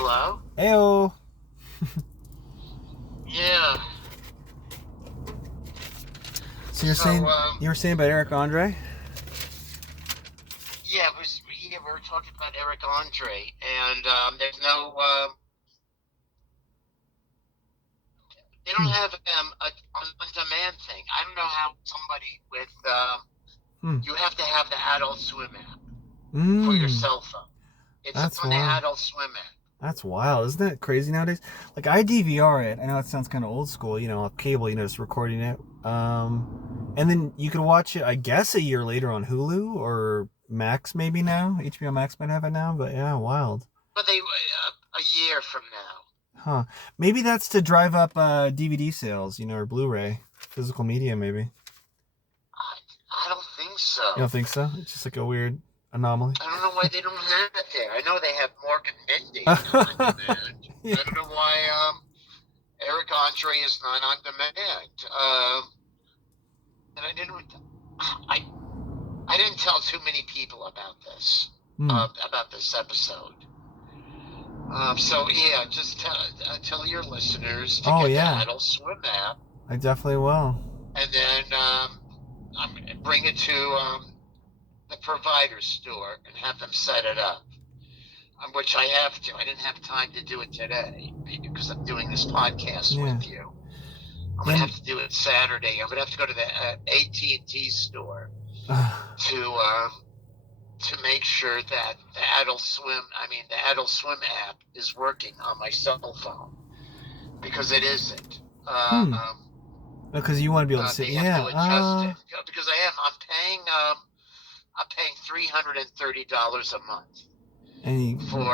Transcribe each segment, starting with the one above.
Hello? Heyo. Yeah. So you're So, saying you were saying about Eric Andre? yeah, we were talking about Eric Andre, and there's no, they don't Hmm. have on-demand thing. I don't know how somebody with, Hmm. you have to have the Adult Swim app for your Mm. cell phone. It's That's on the wild. Adult Swim app. That's wild. Isn't that crazy nowadays? Like I DVR it. I know it sounds kind of old school, off cable, just recording it. And then you can watch it, I guess, a year later on Hulu or Max maybe now. HBO Max might have it now, but yeah, wild. But a year from now. Huh. Maybe that's to drive up DVD sales, or Blu-ray, physical media maybe. I don't think You don't so. think so? It's just like a weird anomaly. I don't know why they don't have it there. I know they have Morgan Mindy on demand. Yeah. I don't know why, Eric Andre is not on demand. And I, I didn't tell too many people Hmm. about this episode. So yeah, just tell your listeners to Oh get the yeah, Adult Swim app, I definitely will. and then bring it to the provider store and have them set it up. Which I have to. I didn't have time to do it today because I'm doing this podcast Yeah. with you. I'm gonna And have to do it Saturday. I'm gonna have to go to the AT&T store to make sure that the Adult Swim app is working on my cell phone because it isn't. hmm, because you want to be able to see. They have to Yeah. adjust it because I'm paying $330 a month And you for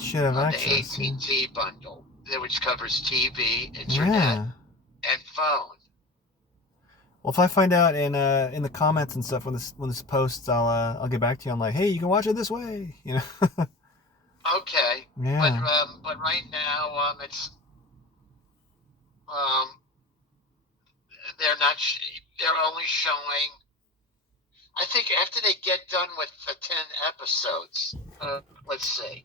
should have the access. Yeah. AT&T bundle, which covers TV, internet, Yeah. and phone. Well, if I find out in the comments and stuff when this posts, I'll get back to you. I'm like, hey, you can watch it this way. Okay, Yeah. but right now it's um, they're not. They're only showing. I think after they get done with the 10 episodes, let's see,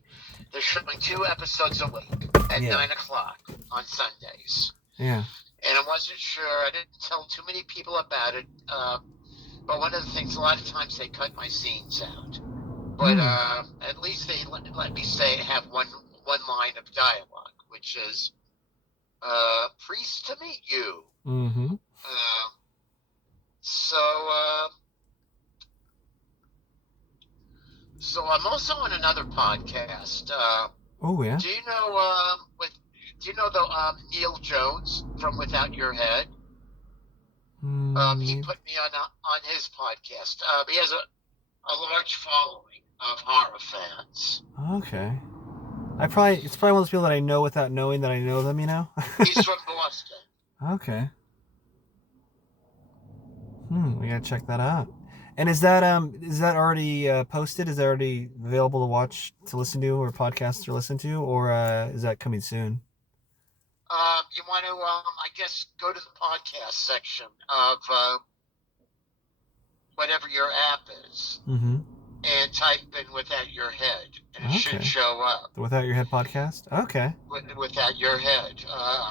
they're showing 2 episodes a week at Yeah. 9 o'clock on Sundays. Yeah. And I wasn't sure. I didn't tell too many people about it. But one of the things, a lot of times they cut my scenes out. But Hmm. at least they let me have one line of dialogue, which is "Pleased to meet you." Mm-hmm. Uh, so so I'm also on another podcast. Oh yeah. Do you know Do you know the Neil Jones from Without Your Head? He Mm, put me on his podcast. He has a large following of horror fans. okay. It's probably one of those people that I know without knowing that I know them. He's from Boston. Okay. We gotta check that out. And is that already posted? Is that already available to watch, to listen to, or podcast to listen to, or is that coming soon? You want to, I guess, go to the podcast section of whatever your app is Mm-hmm. and type in Without Your Head, and it should Okay. show up. The Without Your Head podcast. Okay. Without Your Head,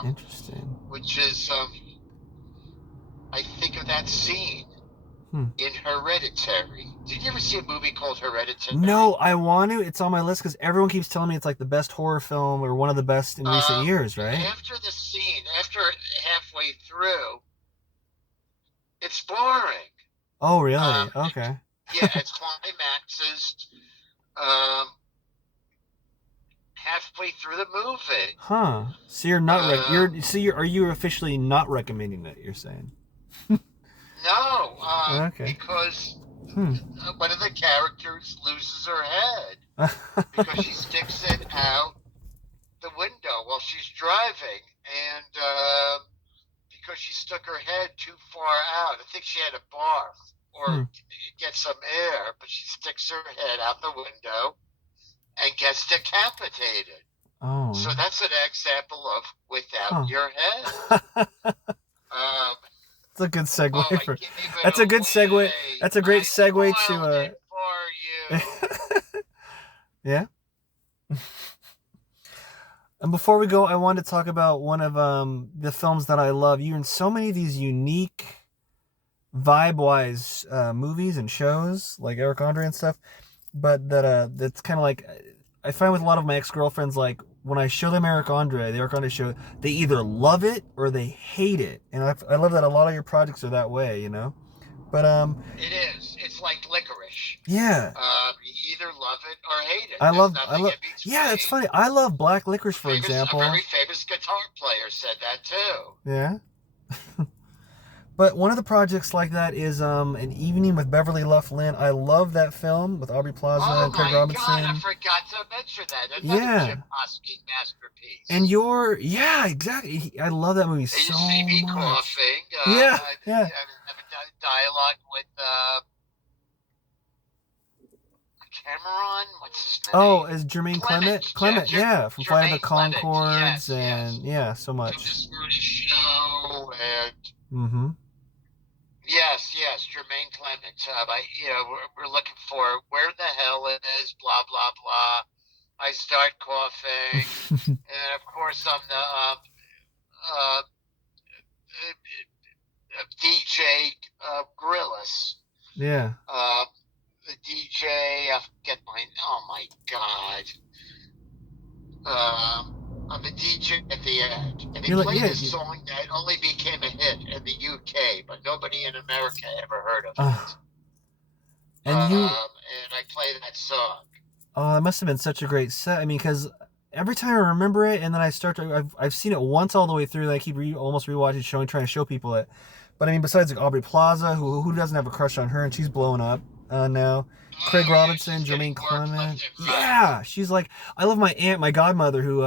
Interesting. which is, I think of that scene Hmm. in Hereditary. Did you ever see a movie called Hereditary? No, I want to. It's on my list because everyone keeps telling me it's like the best horror film or one of the best in recent years, right? After halfway through, it's boring. Oh, really? Um, Okay. yeah, its climaxes um, halfway through the movie. Huh. So you're not Um, are you officially not recommending it? You're saying? no, Okay. because Hmm. one of the characters loses her head because she sticks it out the window while she's driving, and because she stuck her head too far out. I think she had a barf Hmm. or get some air, but she sticks her head out the window and gets decapitated. Oh. So that's an example of Without Huh. Your Head. Um, That's a good segue I for. gave it That's a good segue. away. That's a great I segue spoiled to. it for you. Yeah. And before we go, I wanted to talk about one of the films that I love. You're in so many of these unique vibe-wise movies and shows, like Eric Andre and stuff. But that's kind of like I find with a lot of my ex-girlfriends, like when I show them Eric Andre, the Eric Andre show, they either love it or they hate it, and I love that a lot of your projects are that way, you know. But It is. It's like licorice. yeah, You either love it or hate it. I There's love I nothing love in yeah, it's between. funny. I love Black Licorice, for A example. very famous guitar player said that too. Yeah. But one of the projects like that is An Evening with Beverly Luff Linn. I love that film with Aubrey Plaza Oh and Craig my God, I Robinson. forgot to mention that. Another Yeah. Jim Hosking And masterpiece. yeah, exactly. I love that movie And you so see me much. coughing. Yeah, I yeah. have a dialogue with Cameron. What's his Oh, name? as Jermaine Clement. Clement? Clement, yeah, from Flight of the Jermaine Clement. Conchords, Yes, yes. and yeah, so From the much. Scrooge Show and Mm-hmm. yes, Jermaine Clement. We're looking for where the hell it is. Blah blah blah. I start coughing, and of course I'm the uh, DJ Grillis. Yeah. The DJ. I forget Oh my God. I'm the DJ at the end, and he You're like, played yeah. a song that only became a hit in the UK, but nobody in America ever heard of Uh, it. and you, And I play that song. oh, it must have been such a great set. I mean, because every time I remember it, and then I've seen it once all the way through, and I keep almost rewatching, trying to show people it. But I mean, besides like Aubrey Plaza, who doesn't have a crush on her, and she's blowing up now. Craig Oh yeah, Robinson, she's getting Jermaine work Clement. left and right. Yeah, she's like, I love my aunt, my godmother, who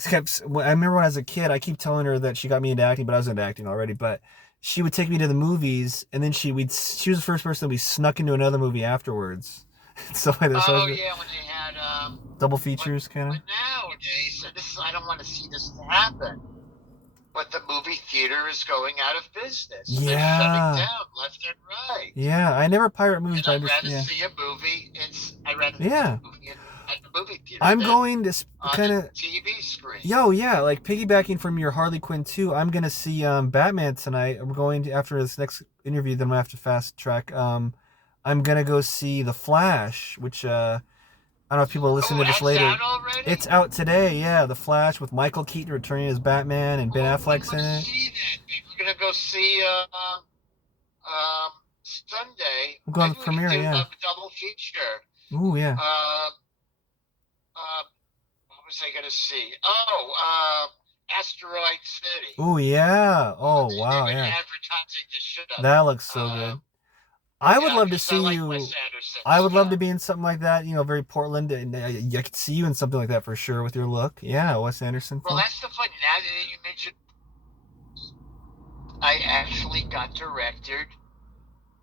kept. I remember when I was a kid, I keep telling her that she got me into acting, but I was into acting already. But she would take me to the movies, and then she was the first person that we snuck into another movie afterwards. Stuff like this. So I Oh was yeah, when they had double but features, kind of. but nowadays, and I don't want to see this happen. But the movie theater is going out of business. They're shutting Yeah, down left and right. yeah. I never pirate movies, And but I I'd just rather yeah, see a movie. I'd rather see yeah. a movie at the movie theater I'm than going to on kind the of. TV screen. Yo, yeah, like piggybacking from your Harley Quinn 2, I'm gonna see Batman tonight. I'm going to after this next interview, then I'm gonna have to fast track. I'm gonna go see The Flash, which I don't know if people are listening Oh, to this that's later. out already? It's out today, yeah. The Flash with Michael Keaton returning as Batman and Ben Oh, I Affleck's want in to it. see that. Maybe we're gonna go see Sunday. I'm going to Maybe the we could premiere, do yeah. a double feature. Ooh, yeah. Um, what was I gonna see? Oh, Asteroid City. Ooh, yeah. Oh, They've wow, been yeah. advertising the shit out of That it. looks so good. I would Yeah, love to because I see like you. Wes Anderson I would love to stuff. be in something like that, very Portland. And I could see you in something like that for sure with your look. Yeah, Wes Anderson, Well, cool. that's the fun. Now that you mentioned, I actually got directed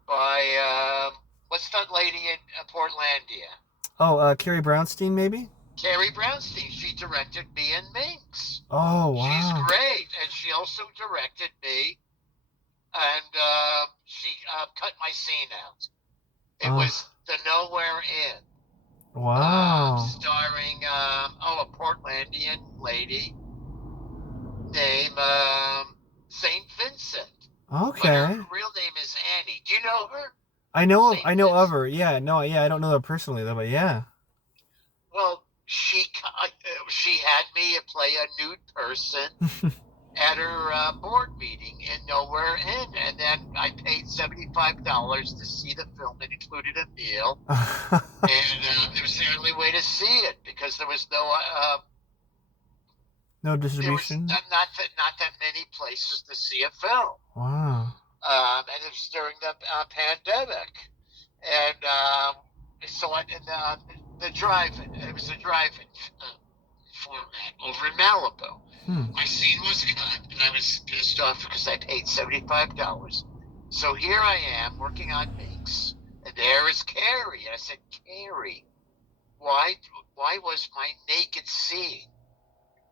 by what's that lady in Portlandia? Oh, Carrie Brownstein, maybe? Carrie Brownstein. She directed me in Minx. Oh, She's wow. great, and she also directed me, and she cut my scene out. It was Oh, The Nowhere Inn, wow. starring a Portlandian lady named Saint Vincent, but her Okay. real name is Annie. Do you know her? I know of Saint I know of Vincent. her. Yeah, no, yeah, I don't know her personally though, but yeah. Well, she had me play a nude person at her board meeting in Nowhere Inn, and then I paid $75 to see the film. It included a meal, and it was the only way to see it because there was No there was distribution. not that many places to see a film, Wow. and it was during the pandemic, and so I in the drive-in. It was a drive-in format over in Malibu. Hmm. My scene was cut, and I was pissed off because I paid $75. So here I am working on Minx, and there is Carrie. And I said, Carrie, why was my naked scene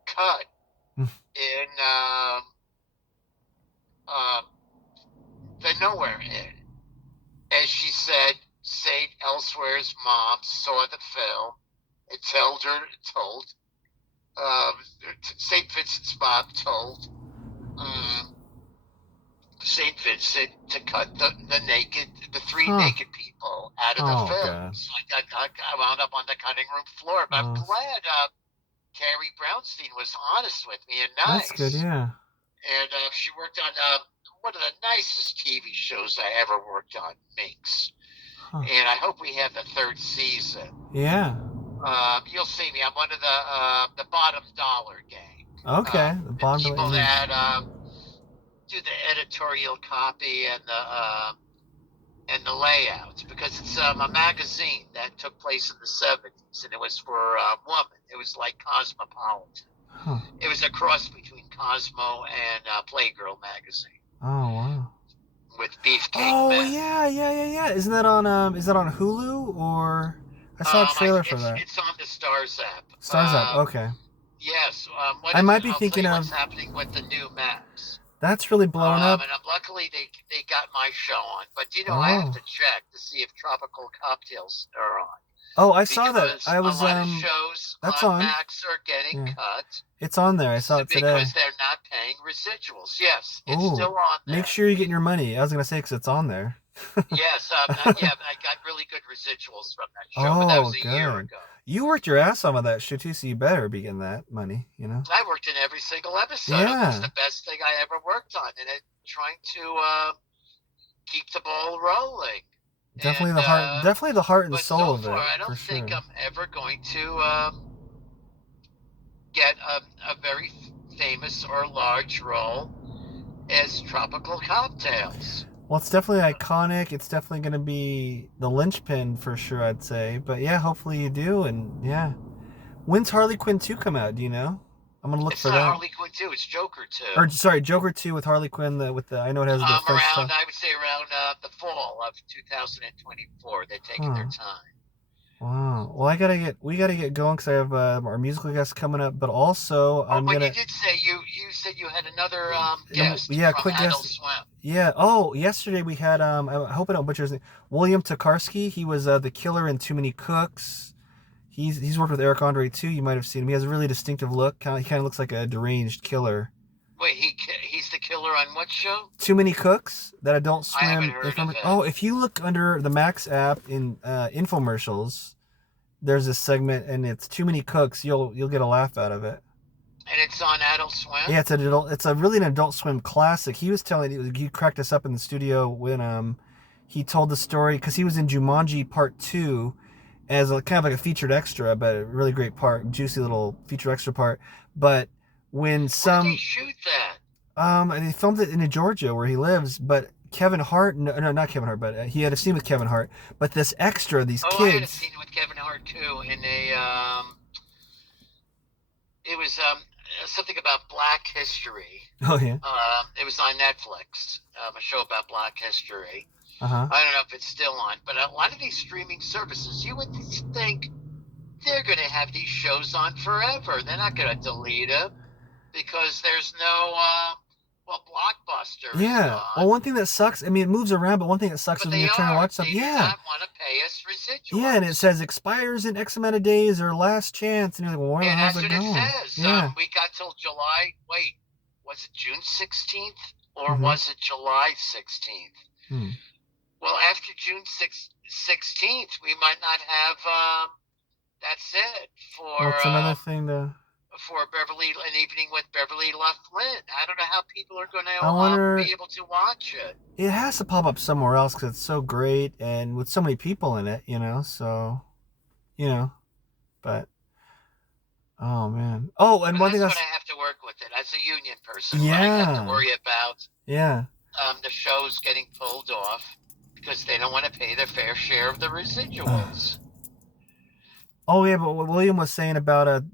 cut in the Nowhere Inn? And she said, St. Elsewhere's mom saw the film and told um, St. Vincent's mom told um, St. Vincent to cut the three Huh. naked people out of the Oh film. god. So I wound up on the cutting room floor. But I'm Oh, glad Carrie Brownstein was honest with me and that's good. nice. Yeah. And she worked on one of the nicest TV shows I ever worked on, Minx. Huh. And I hope we have the third season. Yeah. You'll see me. I'm one of the bottom dollar gang. Okay. The The bottom people image. that do the editorial copy and the layouts because it's a magazine that took place in the 70s and it was for women. It was like Cosmopolitan. Huh. It was a cross between Cosmo and Playgirl magazine Oh wow. with Beefcake Oh Men. yeah. Isn't that on is that on Hulu or I saw a trailer for that. It's on the Stars app. Stars Up. Okay. Yes. I might be I'll tell thinking you of what's happening with the new maps. that's really blowing up. And luckily they got my show on, but I have Oh. to check to see if Tropical Cocktails are on. Oh, I saw that. Because I was a lot of shows that's on on. Max are getting Yeah. cut It's on there. I saw it today. because they're not paying residuals. Yes, it's Ooh. still on there. Make sure you're getting your money. I was gonna say because it's on there. Yes, I got really good residuals from that show, but that was a year good. ago. You worked your ass off on that shit too, so you better be getting that money, you know? I worked in every single episode. Yeah. It was the best thing I ever worked on, and trying to keep the ball rolling. Definitely And, the heart and but soul so of it. far, I don't for think sure. I'm ever going to get a very famous or large role as Tropical Cocktails. Well, it's definitely iconic. It's definitely going to be the linchpin for sure, I'd say. But yeah, hopefully you do. And yeah. When's Harley Quinn 2 come out? Do you know? I'm going to look It's for not that. Harley Quinn 2, it's Joker 2. Or, sorry, Joker 2 with Harley Quinn. I know it has the French stuff. I would say around the fall of 2024. They're taking their time. Wow. Well, we gotta get going because I have our musical guest coming up, but also you did say you said you had another guest. Yeah, from quick Adult guest. Swim. Yeah. Oh, yesterday we had I hope I don't butcher his name. William Tokarski. He was the killer in Too Many Cooks. He's worked with Eric Andre too. You might have seen him. He has a really distinctive look. He kind of looks like a deranged killer. Wait, he's the killer on what show? Too Many Cooks. That Adult Swim. I haven't heard of it. Oh, if you look under the Max app in infomercials, there's a segment and it's Too Many Cooks. You'll get a laugh out of it. And it's on Adult Swim. Yeah, it's a really an Adult Swim classic. He was telling he cracked us up in the studio when he told the story because he was in Jumanji Part 2 as kind of like a featured extra, but a really great part, juicy little feature extra part. But when Where did he shoot that? they filmed it in Georgia where he lives, but Kevin Hart, no, not Kevin Hart, but he had a scene with Kevin Hart. But this extra, these kids. I had a scene with Kevin Hart too in it was something about Black history. Oh yeah. It was on Netflix. A show about Black history. Uh-huh. I don't know if it's still on, but a lot of these streaming services, you would think they're going to have these shows on forever. They're not going to delete them because there's no Blockbuster. Yeah. Well, one thing that sucks, I mean, it moves around, but one thing that sucks is when you're trying to watch something. They do not want to pay us residuals. Yeah, and it says expires in X amount of days or last chance, and you're like, well, where the hell's it going? It says. Yeah. We got till July. Wait, was it June 16th or was it July 16th? Well, after June 16th, we might not have. That's it for. What's another thing for an evening with Beverly Loughlin. I don't know how people are going to be able to watch it. It has to pop up somewhere else because it's so great and with so many people in it, so, but, oh, man. Oh, and one thing that's what I have to work with it as a union person. Yeah. I have to worry about the shows getting pulled off because they don't want to pay their fair share of the residuals. Oh yeah, but what William was saying about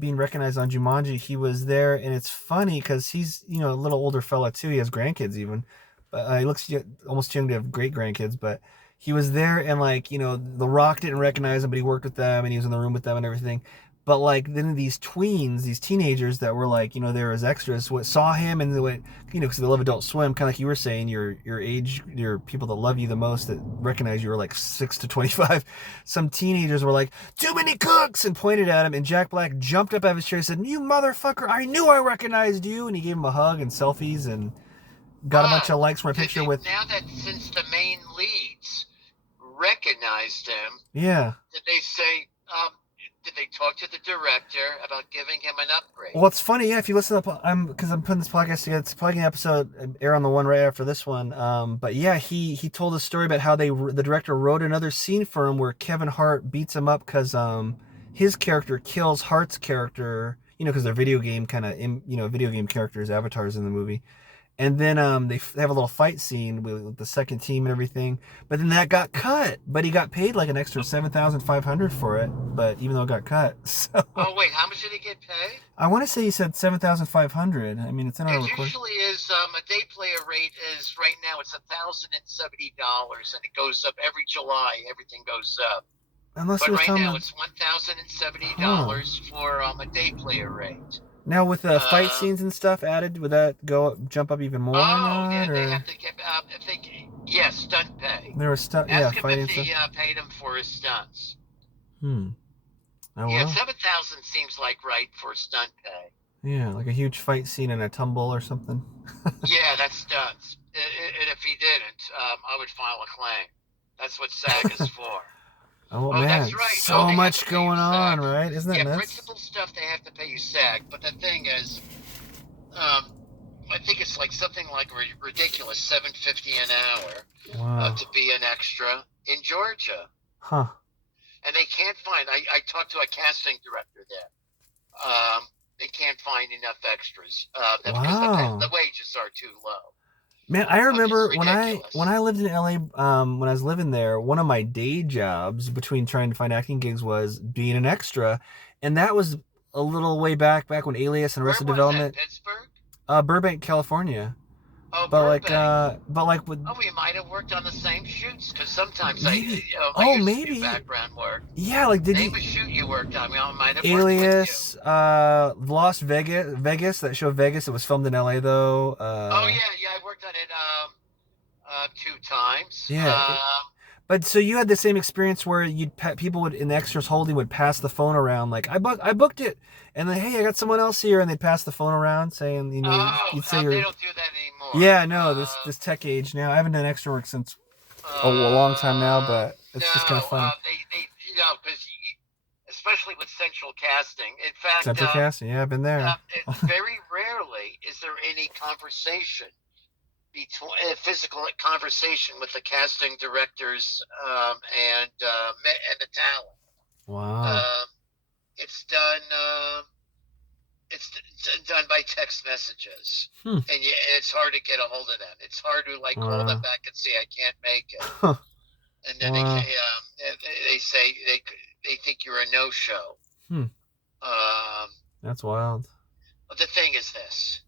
being recognized on Jumanji, he was there, and it's funny because he's a little older fella too. He has grandkids even, but he looks almost too young to have great grandkids. But he was there, and The Rock didn't recognize him, but he worked with them, and he was in the room with them and everything. But like then these tweens, these teenagers that were like, you know, there as extras, what saw him and they went, you know, because they love Adult Swim, kind of like you were saying, your age, your people that love you the most that recognize you were like 6 to 25. Some teenagers were like, too many cooks, and pointed at him. And Jack Black jumped up out of his chair and said, "You motherfucker! I knew I recognized you." And he gave him a hug and selfies and got a bunch of likes for a picture with. Now that since the main leads recognized him, Yeah. did they say? Did they talk to the director about giving him an upgrade? Well, it's funny, yeah. If you listen to because I'm putting this podcast together, it's probably an episode air on the one right after this one. But yeah, he told a story about how the director wrote another scene for him where Kevin Hart beats him up because his character kills Hart's character, you know, because they're video game video game characters, avatars in the movie. And then they have a little fight scene with the second team and everything. But then that got cut. But he got paid like an extra $7,500 for it. But even though it got cut, so. Oh wait, how much did he get paid? I want to say he said $7,500. I mean, it's in our It record. usually is a day player rate is right now it's $1,070, and it goes up every July. Everything goes up. Unless But he was right telling now me. it's $1,070 for a day player rate. Now with the fight scenes and stuff added, would that jump up even more? Oh, or not, yeah, they or? have to get. If they, yeah, stunt pay. There was stuff, yeah, Ask him fighting if stuff. he paid him for his stunts. Oh, Yeah, well. 7,000 seems like right for stunt pay. Yeah, like a huge fight scene in a tumble or something. Yeah, that's stunts. And if he didn't, I would file a claim. That's what SAG is for. Oh, Oh, man, that's right. so Oh, they have much to pay you going on, SAG. right? Isn't that Yeah, nuts? principal stuff they have to pay you SAG. But the thing is, I think it's like something like ridiculous, $7.50 an hour Wow. to be an extra in Georgia. Huh. And they can't find. I talked to a casting director there. They can't find enough extras because Wow. the wages are too low. Man, I remember It's when I ridiculous. lived in LA, when I was living there, one of my day jobs between trying to find acting gigs was being an extra, and that was a little way back when Alias and Where Arrested was Development, that? Pittsburgh? Burbank, California. Oh, But Burbank. like with Oh, we might have worked on the same shoots because sometimes maybe, I used to maybe, do background work. yeah, like did Name you a shoot you worked on. I might have worked Alias, with Las Vegas, that show Vegas. It was filmed in LA though. you. Oh yeah, I worked on it 2 times. Yeah. But so you had the same experience where people would in the extras holding would pass the phone around like I booked it, and then hey, I got someone else here, and they'd pass the phone around saying, you know, you'd say they don't do that anymore. yeah, no, this tech age now. I haven't done extra work since a long time now, but it's just kind of funny. They because especially with central casting. In fact, Central casting, yeah, I've been there. Very rarely is there any conversation between physical conversation with the casting directors and the talent. Wow. It's done. It's done by text messages, and it's hard to get a hold of them. It's hard to call them back and say I can't make it, and then they say they think you're a no-show. That's wild. But the thing is this.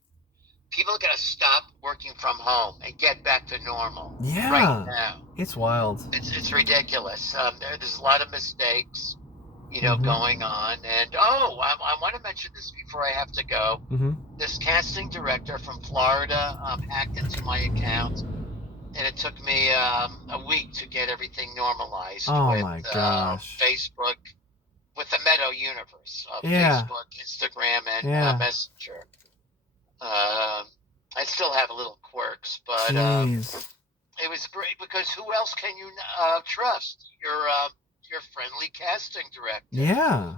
People got to stop working from home and get back to normal. Yeah. Right now. It's wild. It's ridiculous. There's a lot of mistakes, going on. And, I want to mention this before I have to go. Mm-hmm. This casting director from Florida hacked into my account. And it took me a week to get everything normalized with my gosh. Facebook, with the Meta universe of Yeah. Facebook, Instagram, and Yeah. Messenger. I still have little quirks, but Jeez. it was great because who else can you trust? Your friendly casting director. Yeah.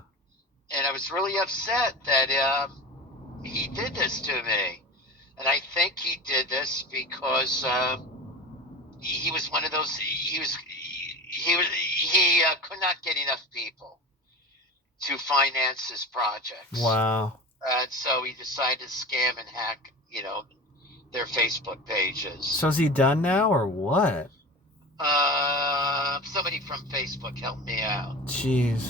And I was really upset that he did this to me, and I think he did this because he was one of those. He could not get enough people to finance his projects. Wow. And so he decided to scam and hack, their Facebook pages. So is he done now or what? Somebody from Facebook helped me out. Jeez.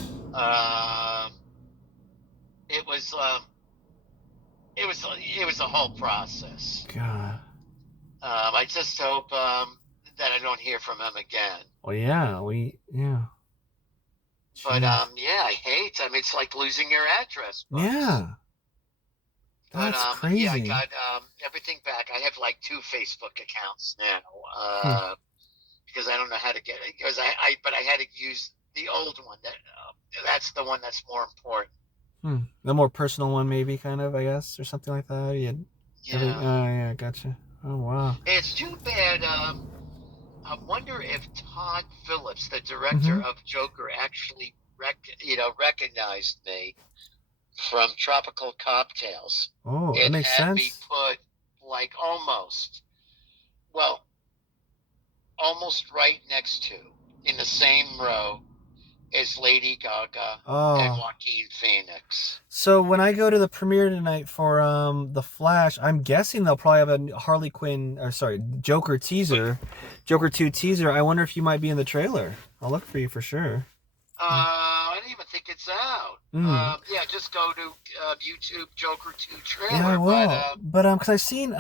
It was a whole process. God. I just hope that I don't hear from him again. Well, yeah. But Jeez. yeah, I hate. I mean, it's like losing your address books. Yeah, But that's yeah, I crazy. got everything back. I have like 2 Facebook accounts now. Hmm. Because I don't know how to get it. Because but I had to use the old one. That's the one that's more important. Hmm. The more personal one, maybe, kind of, I guess, or something like that. Yeah. Everything. Yeah, Oh, yeah, gotcha. Oh, wow. it's too bad. I wonder if Todd Phillips, the director Mm-hmm. of Joker, actually recognized me from Tropical Cocktails Oh, that and makes had me sense. put like well, almost right next to, in the same row as Lady Gaga and Oh. Joaquin Phoenix. So when I go to the premiere tonight for The Flash, I'm guessing they'll probably have a Harley Quinn, or sorry, Joker teaser, Joker 2 teaser. I wonder if you might be in the trailer. I'll look for you for sure. I didn't even think it's out. Mm. Yeah, just go to YouTube Joker 2 Yeah, I trailer. But will. But because I've seen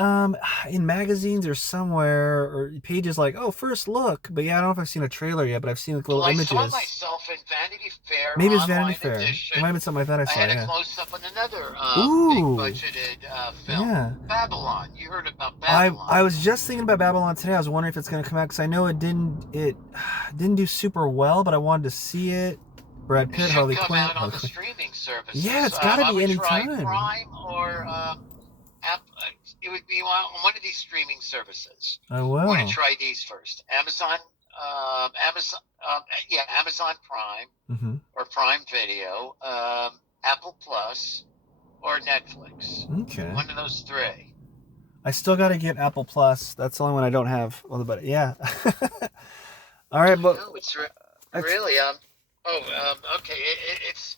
in magazines or somewhere or pages like, oh, first look. But yeah, I don't know if I've seen a trailer yet, but I've seen like little well, I saw images. myself in Vanity Fair Maybe it's Vanity online Fair. It edition. might have been something like that I I saw. had a Yeah. close up on another big Ooh. budgeted film, Yeah. Babylon. You heard about I Babylon? was just thinking about Babylon today. I was wondering if it's going to come out because I know it didn't do super well, but I wanted to see it. Brad It Pitt, should Harley come Quinn, out on Harley the Quinn. streaming Yeah, services. it's got to I be would any try time. Prime or it would be on one of these streaming services. I I'm going to will. try these first. Amazon Prime Mm-hmm. or Prime Video, Apple Plus, or Netflix. Okay. One of those three. I still got to get Apple Plus. That's the only one I don't have. Well, but yeah. All right, I but know it's it's really okay. It's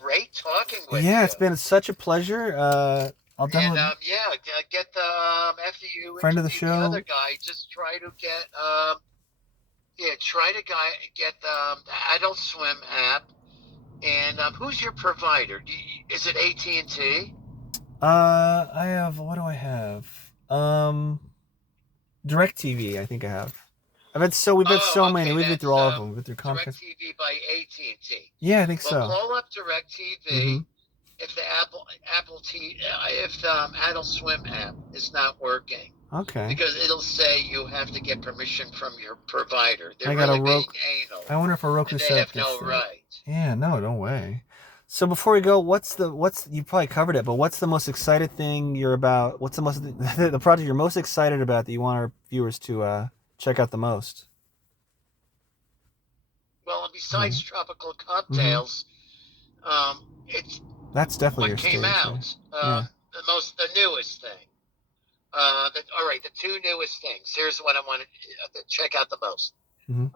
great talking with yeah, you. it's been such a pleasure. I'll And definitely yeah, get the after you friend of the interview the other show. guy, just try to get try to get the Adult Swim app. And who's your provider? Is it AT&T? I have what do I have? DirecTV, I think I have. We've had so Oh, many. okay. We've been through That's all of them. We've been through Comcast. DirecTV by AT&T. Yeah, I think Well, so. call up Mm-hmm. DirecTV if the if the Adult Swim app is not working, Okay. because it'll say you have to get permission from your provider. They're I got a really being Roku. I anal, wonder if a Roku and they setup have gets no that. right. Yeah, no way. So before we go, what's you probably covered it, but what's the most excited thing you're about? What's the most the project you're most excited about that you want our viewers to check out the most? Well, and besides Mm-hmm. Tropical Mm-hmm. Cocktails, it's That's definitely what your came stage, yeah. out. Yeah. The newest thing. All right, the 2 newest things. Here's what I want to check out the most. Mm-hmm.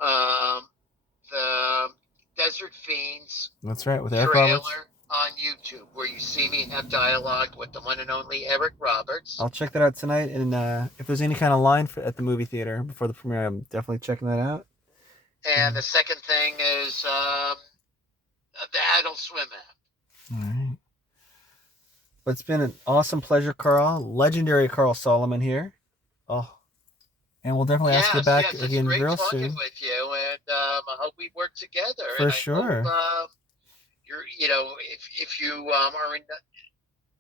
The Desert Fiends That's right, with Eric Roberts. trailer on YouTube, where you see me have dialogue with the one and only Eric Roberts. I'll check that out tonight, and if there's any kind of line at the movie theater before the premiere, I'm definitely checking that out. And the second thing is the Adult Swim app. All right. But it's been an awesome pleasure, Carl. Legendary Carl Solomon here. Oh, and we'll definitely ask you back Yes, it's again great real talking soon. with you, and I hope we work together. For And I hope sure. you're, if you are in,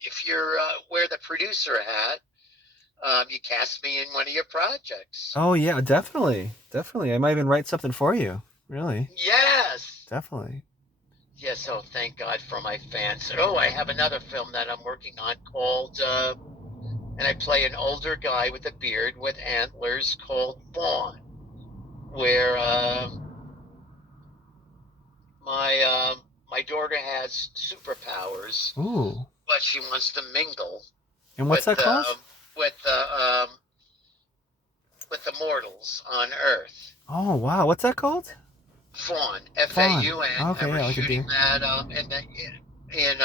if you're wear the producer hat, you cast me in one of your projects. Oh yeah, definitely. Definitely. I might even write something for you. Really. Yes. Definitely. Yes. Oh, thank God for my fans. Oh, I have another film that I'm working on called, and I play an older guy with a beard with antlers called Fawn, where my daughter has superpowers, Ooh. but she wants to mingle And what's with that called? with the um, with the mortals on Earth. Oh wow, what's that called? Fawn, Fawn. Faun, Okay, and we're yeah, like a shooting deer. that in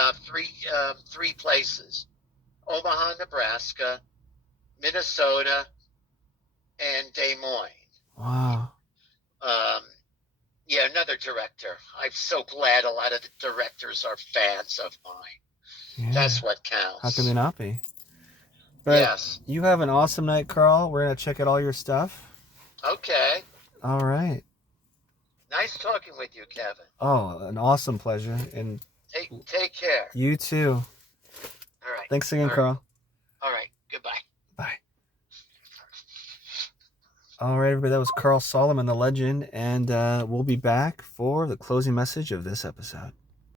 three places: Omaha, Nebraska, Minnesota, and Des Moines. Wow. Um, yeah, another director. I'm so glad a lot of the directors are fans of mine. Yeah. That's what How can they counts. not be? But Yes. you have an awesome night, Carl. We're gonna check out all your stuff. Okay. All right. Nice talking with you, Kevin. Oh, an awesome pleasure. And Take care. you too. All right. Thanks again, All right. Carl. All right. Goodbye. Bye. All right, everybody. That was Carl Solomon, the legend. And we'll be back for the closing message of this episode.